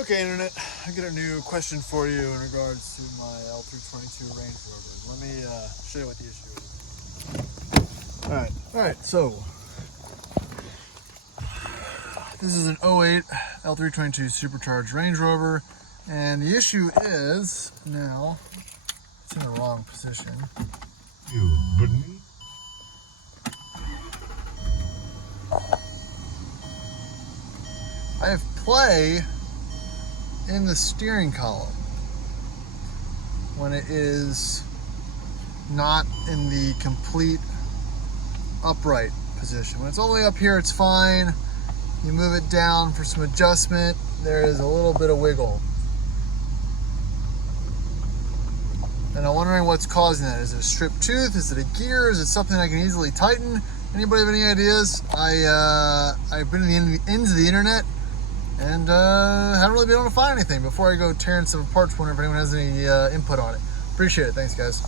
Okay, Internet, I got a new question for you in regards to my L322 Range Rover. Let me show you what the issue is. Alright, so this is an 08 L322 supercharged Range Rover, and the issue is, now, it's in the wrong position. You wouldn't? I have play in the steering column when it is not in the complete upright position. When it's all the way up here, it's fine. You move it down for some adjustment, there is a little bit of wiggle. And I'm wondering what's causing that. Is it a stripped tooth? Is it a gear? Is it something I can easily tighten? Anybody have any ideas? I've been in the ends of the internet and haven't really been able to find anything before I go tearing some apart. Whenever anyone has any input on it. Appreciate it. Thanks, guys.